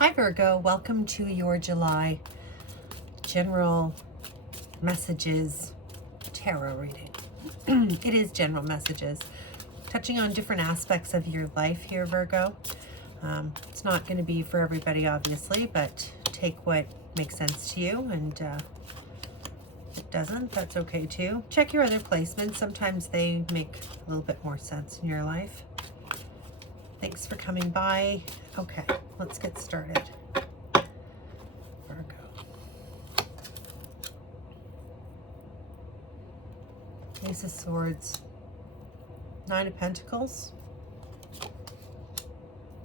Hi Virgo, welcome to your July general messages tarot reading. It is general messages, touching on different aspects of your life here, Virgo. It's not going to be for everybody, obviously, but take what makes sense to you, and if it doesn't, that's okay too. Check your other placements. Sometimes they make a little bit more sense in your life. Thanks for coming by. Okay, let's get started. Virgo. Ace of Swords. Nine of Pentacles.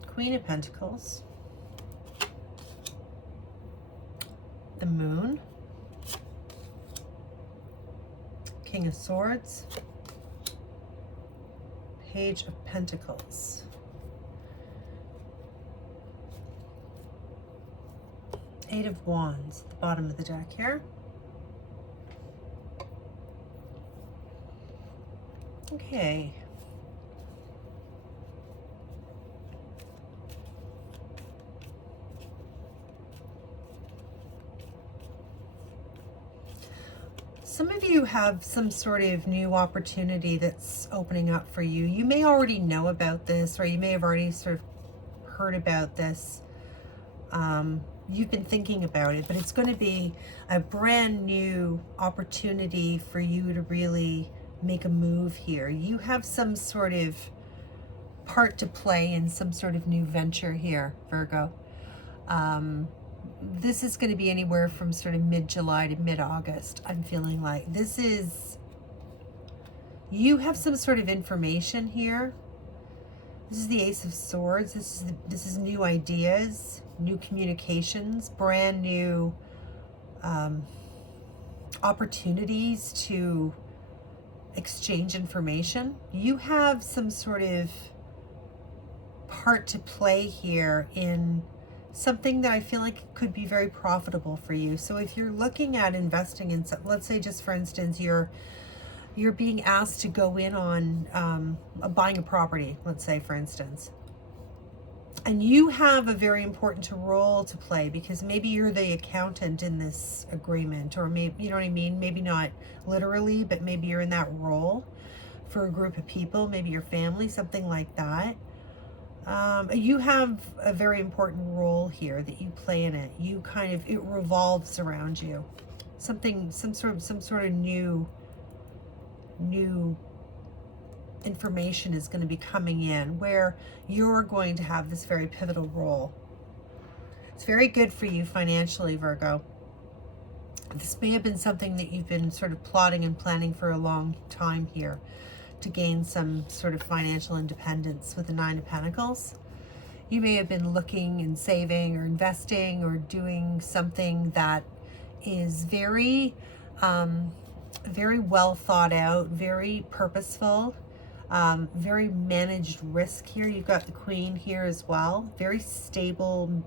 Queen of Pentacles. The Moon. King of Swords. Page of Pentacles. Eight of Wands at the bottom of the deck here. Okay. Some of you have some sort of new opportunity that's opening up for you. You may already know about this, or you may have already sort of heard about this. You've been thinking about it, but it's going to be a brand new opportunity for you to really make a move here. You have some sort of part to play in some sort of new venture here, Virgo. This is going to be anywhere from sort of mid-July to mid-August. I'm feeling like this is, you have some sort of information here. This is the Ace of Swords. This is new ideas, new communications, brand new opportunities to exchange information. You have some sort of part to play here in something that I feel like could be very profitable for you. So if you're looking at investing in some, let's say just for instance, you're being asked to go in on buying a property, let's say for instance, and you have a very important role to play because maybe you're the accountant in this agreement, or maybe, you know what I mean, maybe not literally, but maybe you're in that role for a group of people, maybe your family, something like that. You have a very important role here that you play in it. You kind of, it revolves around you. Some sort of new information is going to be coming in where you're going to have this very pivotal role. It's very good for you financially, Virgo. This may have been something that you've been sort of plotting and planning for a long time here, to gain some sort of financial independence with the Nine of Pentacles. You may have been looking and saving or investing or doing something that is very very well thought out, very purposeful, very managed risk here. You've got the Queen here as well. Very stable,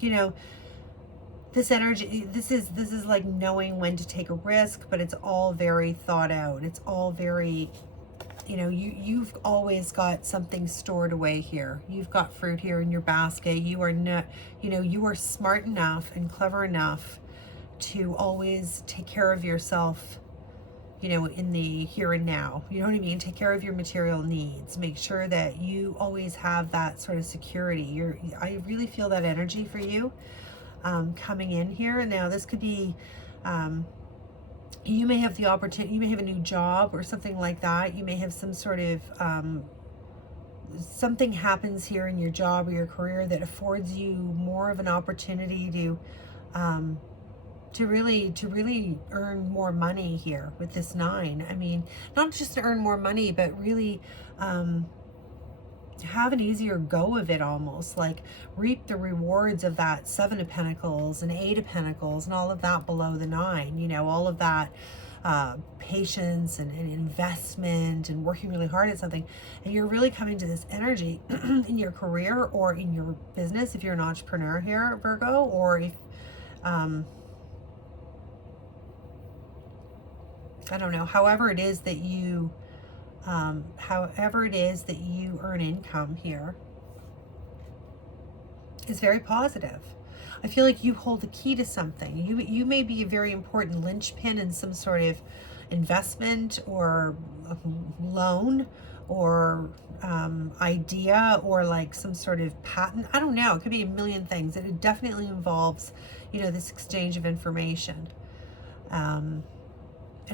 you know, this energy, this is like knowing when to take a risk, but it's all very thought out. It's all very, you know, you've always got something stored away here. You've got fruit here in your basket. You are not, you know, you are smart enough and clever enough to always take care of yourself, you know, in the here and now. You know what I mean? Take care of your material needs. Make sure that you always have that sort of security. I really feel that energy for you. Coming in here. Now this could be, you may have the opportunity, you may have a new job or something like that. You may have some sort of, something happens here in your job or your career that affords you more of an opportunity to really earn more money here with this nine. I mean, not just to earn more money, but really, have an easier go of it, almost like reap the rewards of that Seven of Pentacles and Eight of Pentacles and all of that below the nine, you know, all of that patience and investment and working really hard at something. And you're really coming to this energy in your career or in your business if you're an entrepreneur here, Virgo, or if I don't know, however it is that you earn income here, is very positive. I feel like you hold the key to something. You may be a very important linchpin in some sort of investment or loan or idea, or like some sort of patent. I don't know. It could be a million things. It definitely involves, this exchange of information, and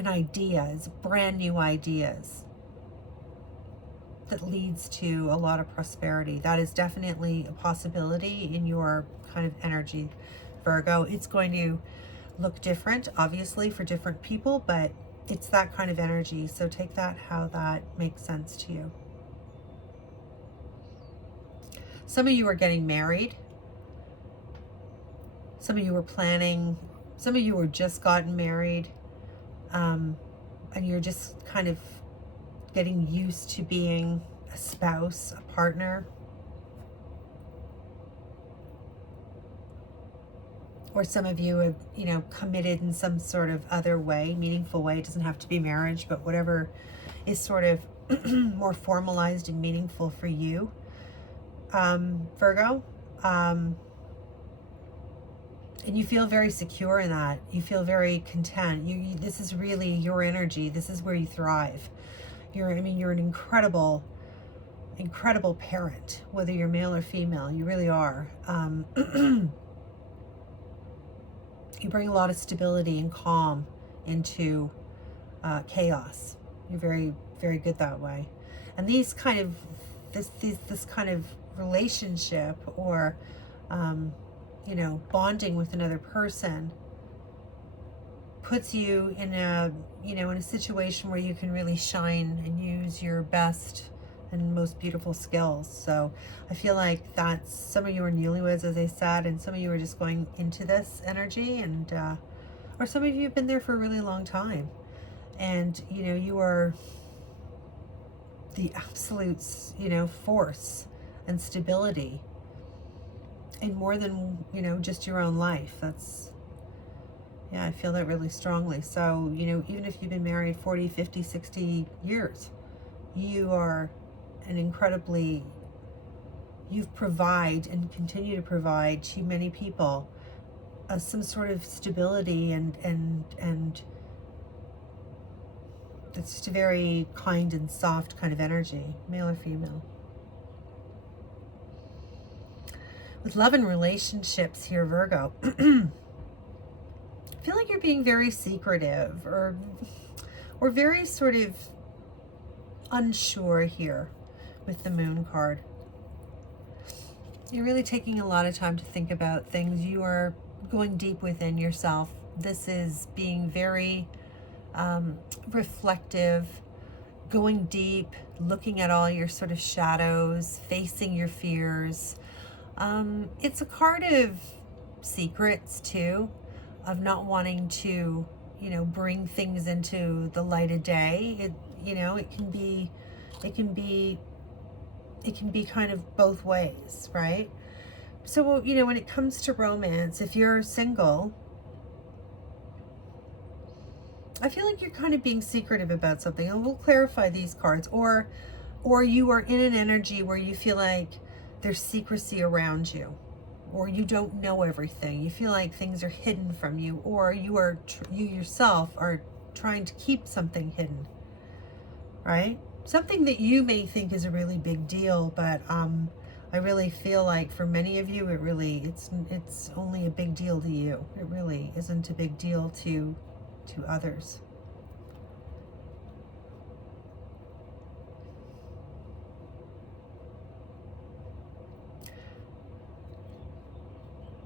ideas, brand new ideas that leads to a lot of prosperity. That is definitely a possibility in your kind of energy, Virgo. It's going to look different, obviously, for different people, but it's that kind of energy. So take that how that makes sense to you. Some of you are getting married. Some of you are planning. Some of you are just gotten married. And you're just kind of getting used to being a spouse, a partner. Or some of you have, committed in some sort of other way, meaningful way. It doesn't have to be marriage, but whatever is sort of more formalized and meaningful for you, Virgo. And you feel very secure in that. You feel very content. This is really your energy. This is where you thrive. You're an incredible parent, whether you're male or female. You really are. You bring a lot of stability and calm into chaos. You're very, very good that way. And this kind of relationship, or bonding with another person, puts you in a situation where you can really shine and use your best and most beautiful skills. So I feel like that's, some of you are newlyweds, as I said, and some of you are just going into this energy, and or some of you have been there for a really long time, and you are the absolute force and stability in more than just your own life. Yeah, I feel that really strongly. So even if you've been married 40, 50, 60 years, you are you've provide and continue to provide to many people some sort of stability, and it's just a very kind and soft kind of energy, male or female. With love and relationships here, Virgo, I feel like you're being very secretive, or very sort of unsure here with the Moon card. You're really taking a lot of time to think about things. You are going deep within yourself. This is being very reflective, going deep, looking at all your sort of shadows, facing your fears. It's a card of secrets too, of not wanting to, bring things into the light of day. It can be kind of both ways, right? So, when it comes to romance, if you're single, I feel like you're kind of being secretive about something, and we'll clarify these cards. Or you are in an energy where you feel like there's secrecy around you, or you don't know everything. You feel like things are hidden from you, or you yourself are trying to keep something hidden, right? Something that you may think is a really big deal, but I really feel like for many of you, it's only a big deal to you. It really isn't a big deal to others.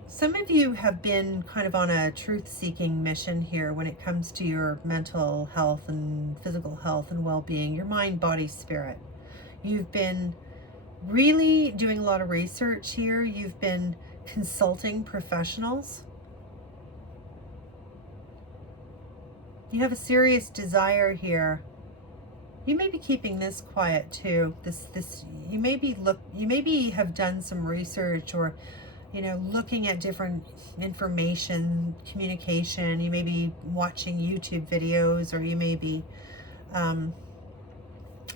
Some of you have been kind of on a truth-seeking mission here when it comes to your mental health and physical health and well-being, your mind, body, spirit. You've been really doing a lot of research here. You've been consulting professionals. You have a serious desire here. You may be keeping this quiet too. You maybe have done some research, or looking at different information, communication. You may be watching YouTube videos, or you may be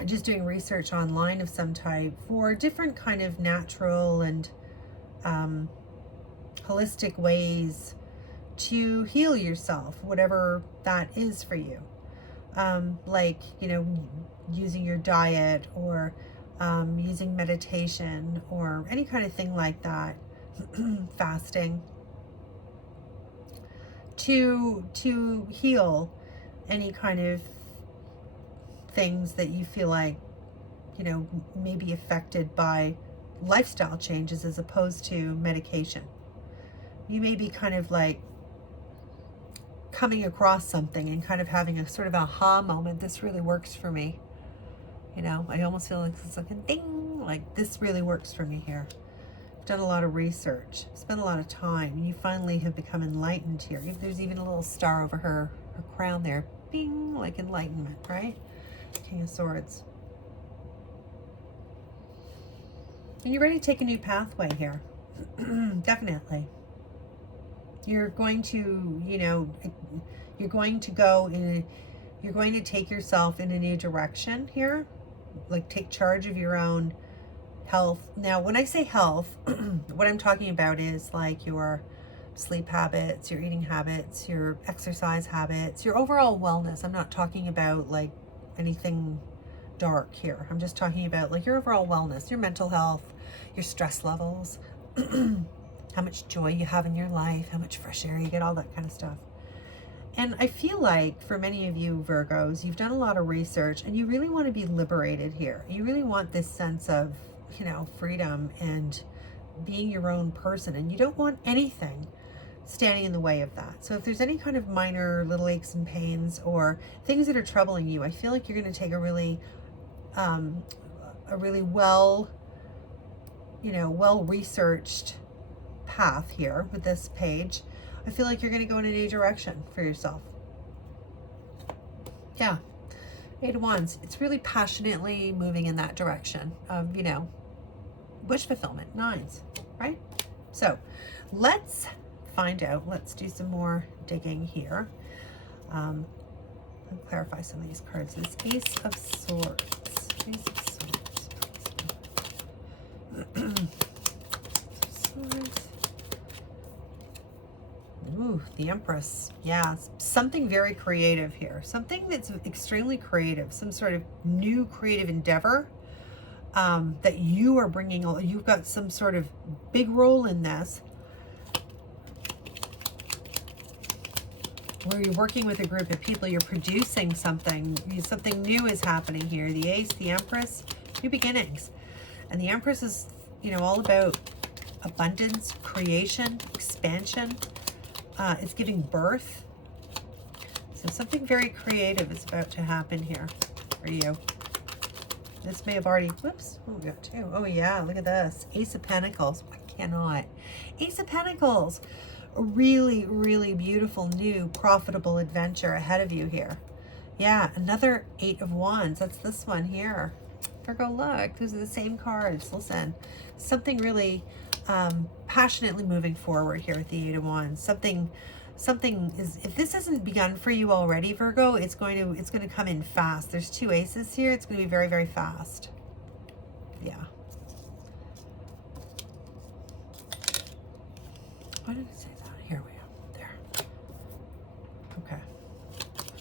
just doing research online of some type for different kind of natural and holistic ways to heal yourself, whatever that is for you. Like, you know, using your diet, or using meditation, or any kind of thing like that, fasting, to heal any kind of things that you feel like, you know, may be affected by lifestyle changes as opposed to medication. You may be kind of like coming across something and kind of having a sort of aha moment. This really works for me. You know, I almost feel like it's like a ding, like this really works for me here. I've done a lot of research, spent a lot of time, and you finally have become enlightened here. There's even a little star over her crown there. Bing, like enlightenment, right? King of Swords. And you're ready to take a new pathway here. Definitely. You're going to, you know, you're going to go in, you're going to take yourself in a new direction here. Like, take charge of your own health. Now, when I say health, what I'm talking about is like your sleep habits, your eating habits, your exercise habits, your overall wellness. I'm not talking about like anything dark here. I'm just talking about like your overall wellness, your mental health, your stress levels, how much joy you have in your life, how much fresh air you get, all that kind of stuff. And I feel like for many of you Virgos, you've done a lot of research and you really want to be liberated here. You really want this sense of, you know, freedom and being your own person, and you don't want anything standing in the way of that. So if there's any kind of minor little aches and pains or things that are troubling you, I feel like you're going to take a really well, you know, well-researched path here with this page. I feel like you're going to go in a new direction for yourself. Yeah. 8 of Wands. It's really passionately moving in that direction of, you know, wish fulfillment. 9s, right? So let's find out. Let's do some more digging here. I'll clarify some of these cards. This Ace of Swords. Ace of Swords. Swords. Ooh, the Empress. Yeah, something very creative here. Something that's extremely creative. Some sort of new creative endeavor that you are bringing. You've got some sort of big role in this, where you're working with a group of people. You're producing something. Something new is happening here. The Ace, the Empress, new beginnings. And the Empress is, you know, all about abundance, creation, expansion. It's giving birth. So something very creative is about to happen here for you. This may have already, whoops, oh, we got 2. Oh yeah, look at this. Ace of Pentacles. I cannot. Ace of Pentacles. A really, really beautiful, new, profitable adventure ahead of you here. Yeah, another 8 of Wands. That's this one here. Virgo, look, those are the same cards. Listen, something really passionately moving forward here with the 8 of Wands. Something is, if this hasn't begun for you already, Virgo, it's going to come in fast. There's 2 aces here. It's going to be very, very fast. Yeah. Why did it say that? Here we are. There. Okay.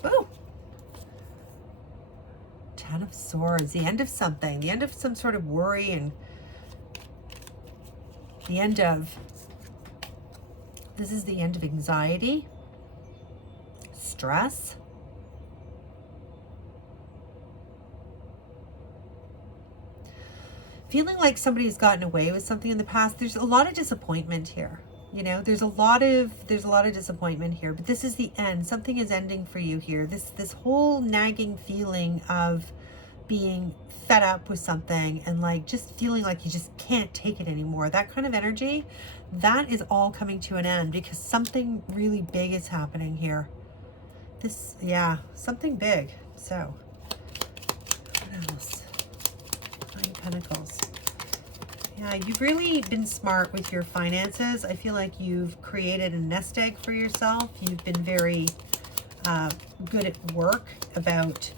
Ooh. 10 of Swords. The end of something. The end of some sort of worry, and the end of, this is the end of anxiety, stress. Feeling like somebody's gotten away with something in the past. There's a lot of disappointment here. You know, there's a lot of disappointment here, but this is the end. Something is ending for you here. This whole nagging feeling of being fed up with something and like just feeling like you just can't take it anymore. That kind of energy, that is all coming to an end because something really big is happening here. This, yeah, something big. So, what else? 9 Pentacles. Yeah, you've really been smart with your finances. I feel like you've created a nest egg for yourself. You've been very good at work about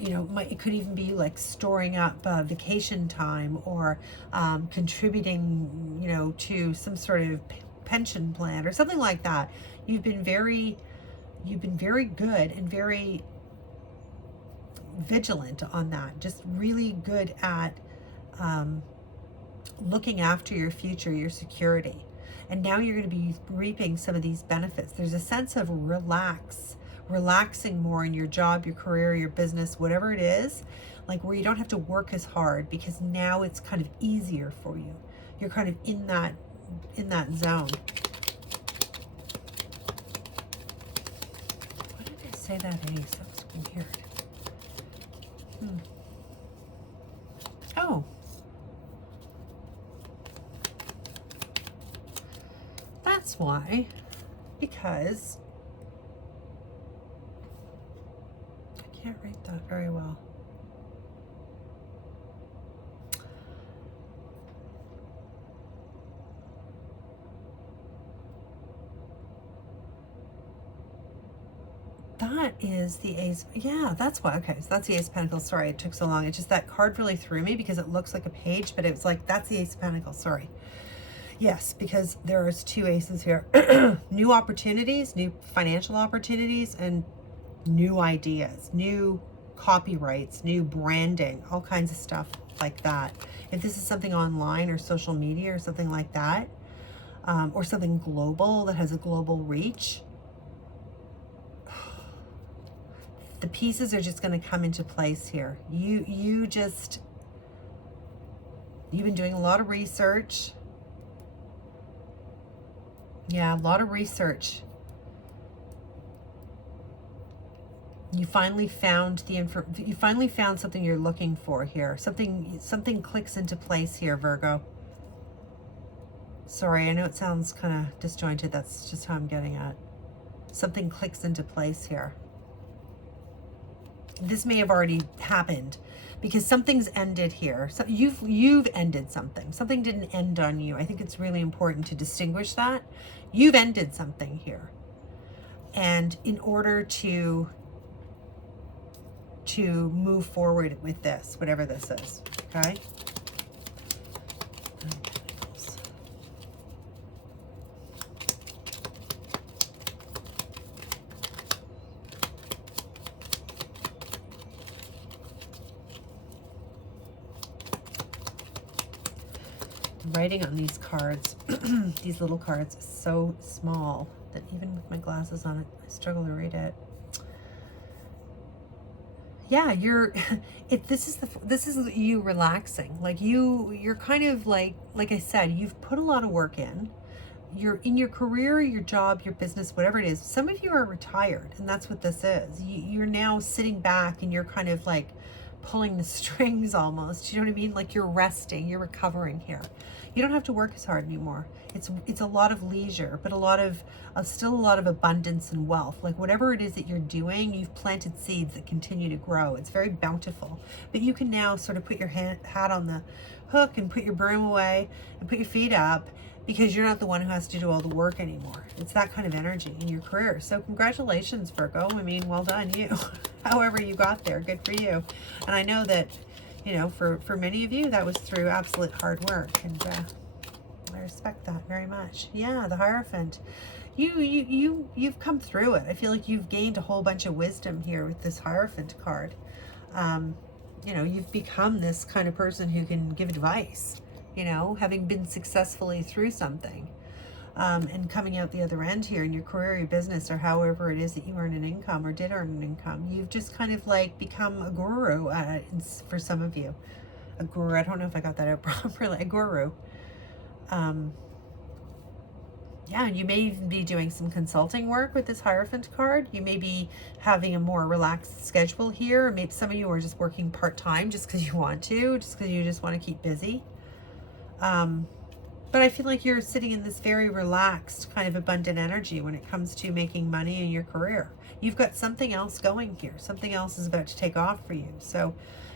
you know, it could even be like storing up vacation time, or contributing, you know, to some sort of pension plan or something like that. You've been very good and very vigilant on that. Just really good at looking after your future, your security. And now you're going to be reaping some of these benefits. There's a sense of relaxing more in your job, your career, your business, whatever it is, like where you don't have to work as hard, because now it's kind of easier for you. You're kind of in that zone. Why did I say that ace? That was weird. Oh. That's why. Because I can't read that very well. That is the ace. Yeah, that's why. Okay, so that's the ace of pentacles. Sorry, it took so long. It's just that card really threw me because it looks like a page, but it was like, that's the ace of pentacles. Sorry. Yes, because there's two aces here. New opportunities, new financial opportunities, and new ideas, new copyrights, new branding, all kinds of stuff like that. If this is something online or social media or something like that, or something global that has a global reach, the pieces are just going to come into place here. You've been doing a lot of research. Yeah, a lot of research. You finally found you finally found something you're looking for here. Something clicks into place here, Virgo. Sorry, I know it sounds kind of disjointed. That's just how I'm getting at. Something clicks into place here. This may have already happened because something's ended here. So you've ended something. Something didn't end on you. I think it's really important to distinguish that. You've ended something here. And in order to move forward with this, whatever this is, okay? Writing on these cards, these little cards, is so small that even with my glasses on it, I struggle to read it. Yeah, this is you relaxing. Like you're kind of like I said, you've put a lot of work in. You're in your career, your job, your business, whatever it is. Some of you are retired, and that's what this is. You're now sitting back and you're kind of like pulling the strings almost. You know what I mean? Like you're resting, you're recovering here. You don't have to work as hard anymore. It's a lot of leisure, but still a lot of abundance and wealth. Like whatever it is that you're doing, you've planted seeds that continue to grow. It's very bountiful. But you can now sort of put your hat on the hook and put your broom away and put your feet up, because you're not the one who has to do all the work anymore. It's that kind of energy in your career. So congratulations, Virgo. I mean, well done, you. However you got there, good for you. And I know that, you know, for many of you, that was through absolute hard work. And I respect that very much. Yeah, the Hierophant. You've come through it. I feel like you've gained a whole bunch of wisdom here with this Hierophant card. You know, you've become this kind of person who can give advice. You know, having been successfully through something, and coming out the other end here in your career, your business, or however it is that you earn an income or did earn an income, you've just kind of like become a guru for some of you. A guru, I don't know if I got that out properly, a guru. Yeah, you may even be doing some consulting work with this Hierophant card. You may be having a more relaxed schedule here. Or maybe some of you are just working part-time just because you want to, just because you just want to keep busy. But I feel like you're sitting in this very relaxed kind of abundant energy when it comes to making money in your career. You've got something else going here. Something else is about to take off for you. So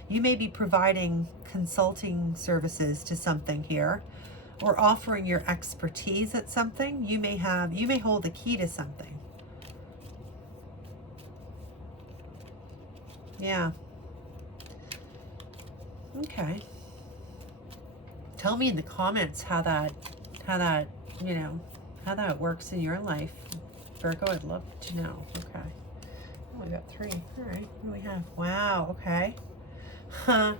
you may be providing consulting services to something here, or offering your expertise at something. You may hold the key to something. Yeah. Okay. Tell me in the comments how that, you know, how that works in your life, Virgo. I'd love to know. Okay. Oh, we got 3. All right. What do we have? Wow. Okay. Huh.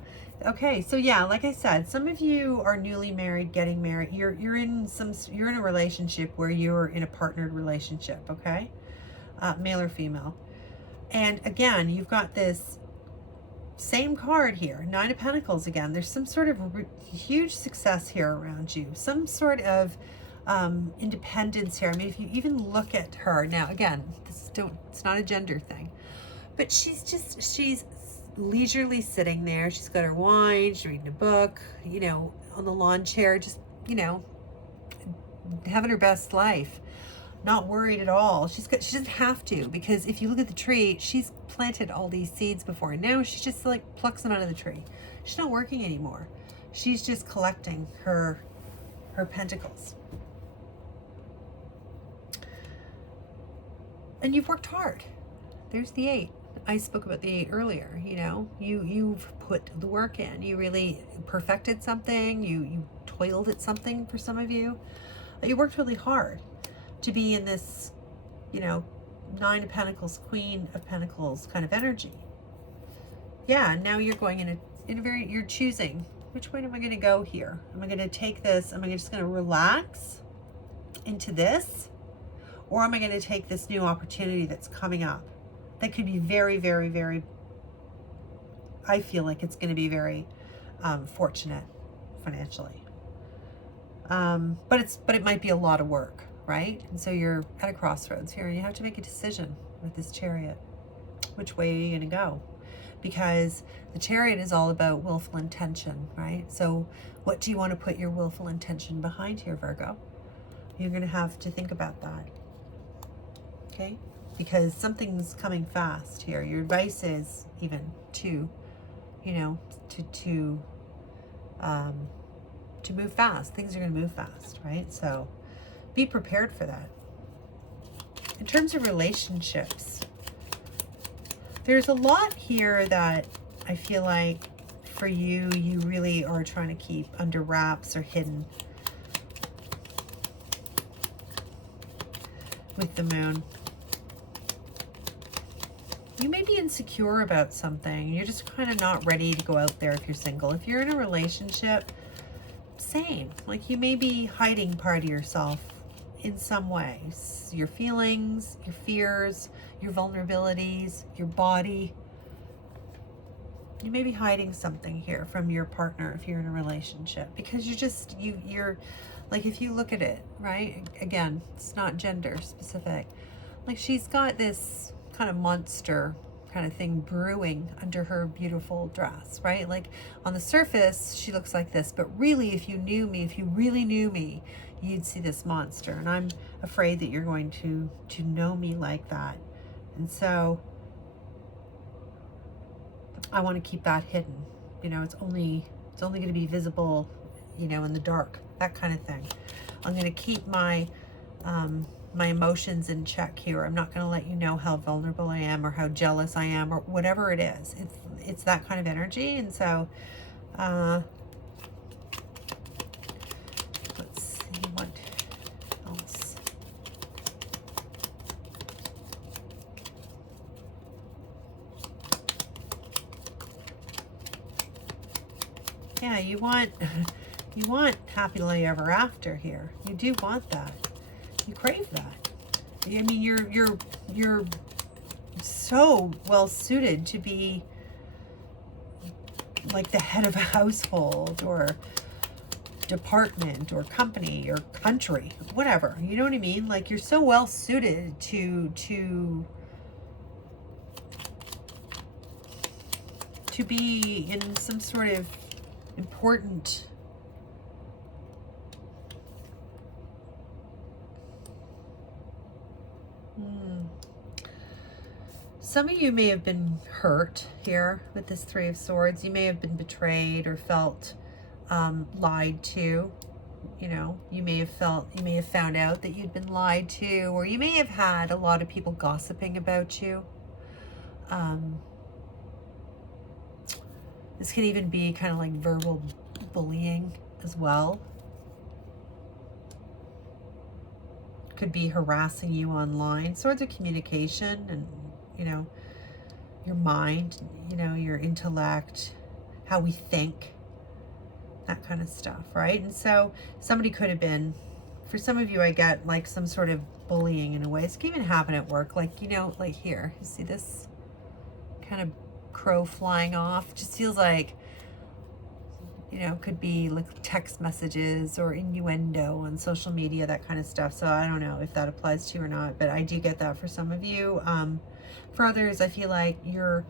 Okay. So yeah, like I said, some of you are newly married, getting married. You're in a relationship where you're in a partnered relationship. Okay. Male or female. And again, you've got this same card here, 9 of Pentacles again. There's some sort of huge success here around you, some sort of independence here. I mean, if you even look at her now, again, it's not a gender thing, but she's leisurely sitting there. She's got her wine, she's reading a book, you know, on the lawn chair, just, you know, having her best life. Not worried at all. She doesn't have to, because if you look at the tree, she's planted all these seeds before, and now she just like plucks them out of the tree. She's not working anymore. She's just collecting her pentacles. And you've worked hard. There's the 8. I spoke about the 8 earlier. You know, you've put the work in. You really perfected something. You toiled at something. For some of you, you worked really hard to be in this, you know, 9 of Pentacles, Queen of Pentacles kind of energy. Yeah, now you're going in a very, you're choosing, which way am I going to go here? Am I going to take this, am I just going to relax into this? Or am I going to take this new opportunity that's coming up? That could be very, very, very, I feel like it's going to be very fortunate financially. But it might be a lot of work, right? And so you're at a crossroads here, and you have to make a decision with this Chariot. Which way are you going to go? Because the Chariot is all about willful intention, right? So what do you want to put your willful intention behind here, Virgo? You're going to have to think about that. Okay? Because something's coming fast here. Your advice is even to, you know, to move fast. Things are going to move fast, right? So be prepared for that. In terms of relationships, there's a lot here that I feel like for you, you really are trying to keep under wraps or hidden with the Moon. You may be insecure about something. You're just kind of not ready to go out there if you're single. If you're in a relationship, same. Like you may be hiding part of yourself in some ways. Your feelings, your fears, your vulnerabilities, your body. You may be hiding something here from your partner if you're in a relationship, because you're like, if you look at it, right? Again, it's not gender specific. Like she's got this kind of monster kind of thing brewing under her beautiful dress, right? Like on the surface, she looks like this, but really, if you knew me, if you really knew me, you'd see this monster. And I'm afraid that you're going to know me like that. And so I want to keep that hidden. You know, it's only going to be visible, you know, in the dark, that kind of thing. I'm going to keep my my emotions in check here. I'm not going to let you know how vulnerable I am or how jealous I am or whatever it is. It's that kind of energy. And so let's see what else. Yeah, you want happily ever after here. You do want that. You crave that. I mean, you're so well suited to be like the head of a household or department or company or country, whatever. You know what I mean? Like you're so well suited to be in some sort of important Some of you may have been hurt here with this 3 of Swords. You may have been betrayed or felt lied to. You know, you may have found out that you'd been lied to, or you may have had a lot of people gossiping about you. This could even be kind of like verbal bullying as well. Could be harassing you online. Swords of communication and, you know, your mind, you know, your intellect, how we think, that kind of stuff, right? And so somebody could have been, for some of you, I get like some sort of bullying in a way. This can even happen at work. Like, you know, like here, you see this kind of crow flying off? Just feels like, you know, could be like text messages or innuendo on social media, that kind of stuff. So I don't know if that applies to you or not, but I do get that for some of you. For others, I feel like you're,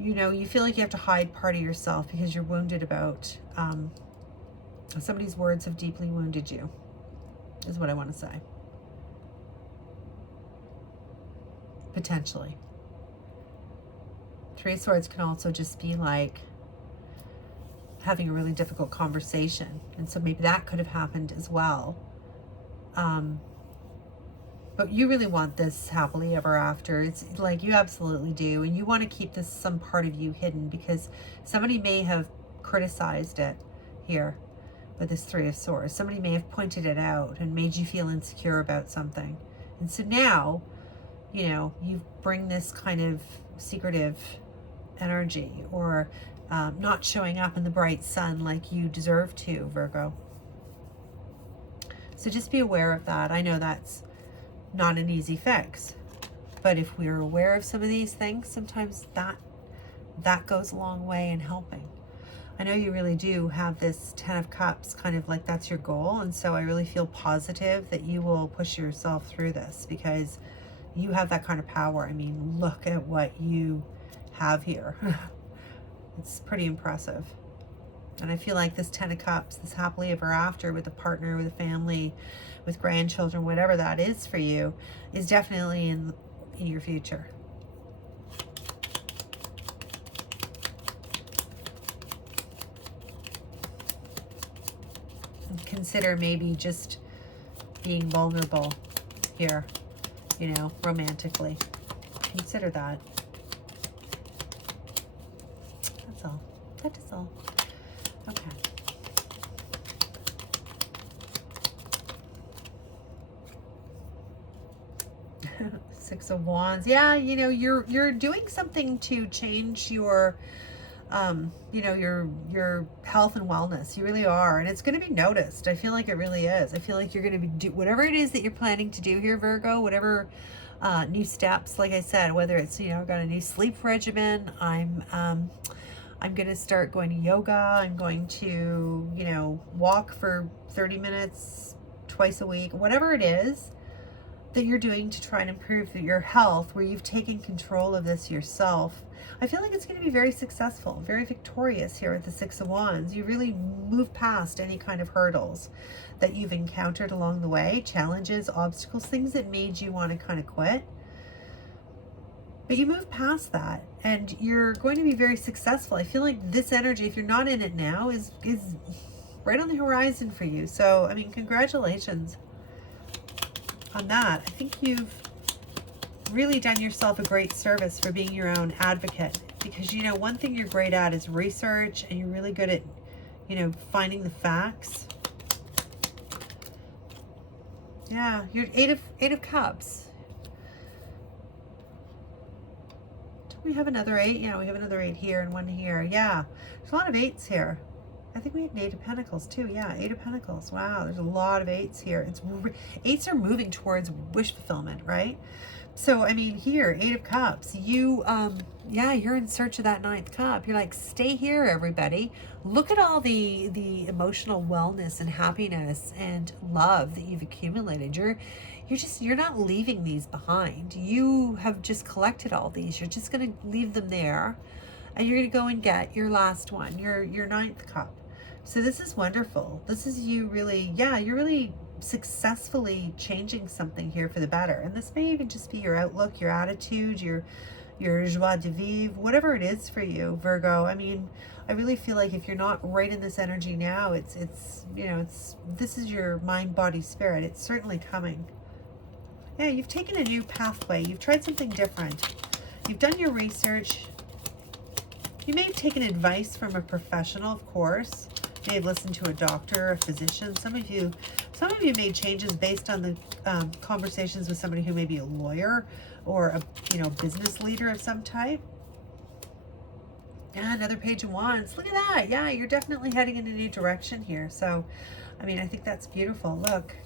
you know, you feel like you have to hide part of yourself because you're wounded about, somebody's words have deeply wounded you, is what I want to say. Potentially. Three of Swords can also just be like having a really difficult conversation. And so maybe that could have happened as well. But you really want this happily ever after. It's like you absolutely do. And you want to keep this, some part of you hidden, because somebody may have criticized it here with this Three of Swords. Somebody may have pointed it out and made you feel insecure about something. And so now, you know, you bring this kind of secretive energy, or not showing up in the bright sun like you deserve to, Virgo. So just be aware of that. I know that's not an easy fix, but if we're aware of some of these things, sometimes that goes a long way in helping. I know you really do have this 10 of Cups, kind of like that's your goal, and so I really feel positive that you will push yourself through this, because you have that kind of power. I mean, look at what you have here. It's pretty impressive. And I feel like this 10 of Cups, this happily ever after with a partner, with a family, with grandchildren, whatever that is for you, is definitely in your future. And consider maybe just being vulnerable here, you know, romantically. Consider that. That's all. That is all. Okay. Six of Wands. Yeah, you know, you're doing something to change your you know, your health and wellness. You really are, and it's going to be noticed. I feel like it really is. I feel like you're going to be whatever it is that you're planning to do here, Virgo, whatever new steps, like I said, whether it's, you know, I've got a new sleep regimen, I'm going to start going to yoga, I'm going to, you know, walk for 30 minutes twice a week, whatever it is that you're doing to try and improve your health, where you've taken control of this yourself. I feel like it's going to be very successful, very victorious here with the Six of Wands. You really move past any kind of hurdles that you've encountered along the way, challenges, obstacles, things that made you want to kind of quit. But you move past that and you're going to be very successful. I feel like this energy, if you're not in it now, is right on the horizon for you. So, I mean, congratulations on that. I think you've really done yourself a great service for being your own advocate, because, you know, one thing you're great at is research, and you're really good at, you know, finding the facts. Yeah, you're Eight of Cups. Do we have another 8? Yeah, we have another 8 here and one here. Yeah, there's a lot of 8s here. I think we had an 8 of Pentacles too. Yeah, 8 of Pentacles. Wow, there's a lot of 8s here. 8s are moving towards wish fulfillment, right? So, I mean, here, 8 of Cups. You, yeah, you're in search of that 9th cup. You're like, stay here, everybody. Look at all the emotional wellness and happiness and love that you've accumulated. You're not leaving these behind. You have just collected all these. You're just going to leave them there, and you're going to go and get your last one, your 9th cup. So this is wonderful. This is you really, yeah, you're really successfully changing something here for the better. And this may even just be your outlook, your attitude, your joie de vivre, whatever it is for you, Virgo. I mean, I really feel like if you're not right in this energy now, it's you know, this is your mind, body, spirit. It's certainly coming. Yeah, you've taken a new pathway. You've tried something different. You've done your research. You may have taken advice from a professional, of course. You may have listened to a doctor, a physician. Some of you made changes based on the conversations with somebody who may be a lawyer or a business leader of some type. Yeah, another Page of Wands. Look at that. Yeah, you're definitely heading in a new direction here. So, I mean, I think that's beautiful. Look,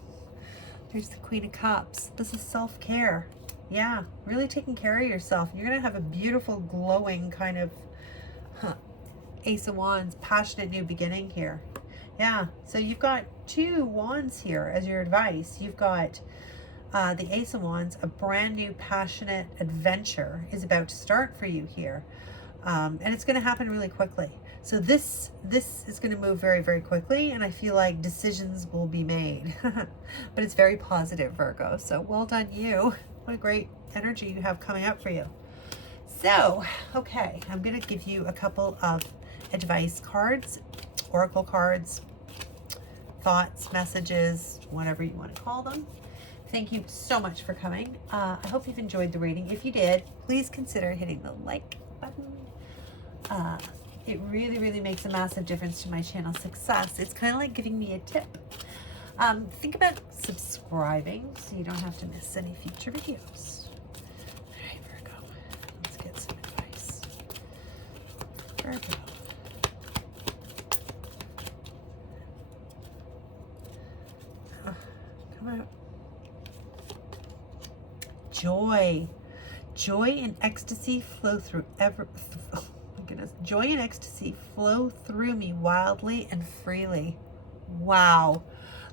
there's the Queen of Cups. This is self-care. Yeah, really taking care of yourself. You're going to have a beautiful, glowing kind of Ace of Wands, passionate new beginning here. Yeah, so you've got 2 wands here as your advice. You've got the Ace of Wands, a brand new passionate adventure is about to start for you here. And it's going to happen really quickly. So this is going to move very, very quickly, and I feel like decisions will be made. But it's very positive, Virgo. So well done, you. What a great energy you have coming up for you. So, okay, I'm going to give you a couple of advice cards, oracle cards, thoughts, messages, whatever you want to call them. Thank you so much for coming. I hope you've enjoyed the reading. If you did, please consider hitting the like button. It really, really makes a massive difference to my channel's success. It's kind of like giving me a tip. Think about subscribing so you don't have to miss any future videos. All right, Virgo, let's get some advice. Virgo. Come out. Joy. Joy and ecstasy flow through oh my goodness. Joy and ecstasy flow through me wildly and freely. Wow.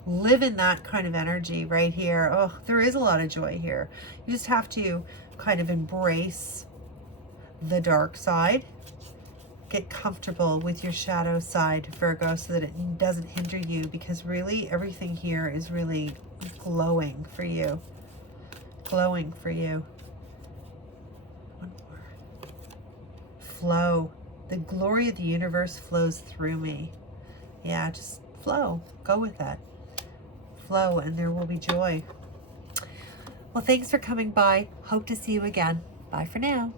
Live in that kind of energy right here. Oh, there is a lot of joy here. You just have to kind of embrace the dark side. Get comfortable with your shadow side, Virgo, so that it doesn't hinder you, because really everything here is really glowing for you. Glowing for you. One more. Flow. The glory of the universe flows through me. Yeah, just flow. Go with that. Flow, and there will be joy. Well, thanks for coming by. Hope to see you again. Bye for now.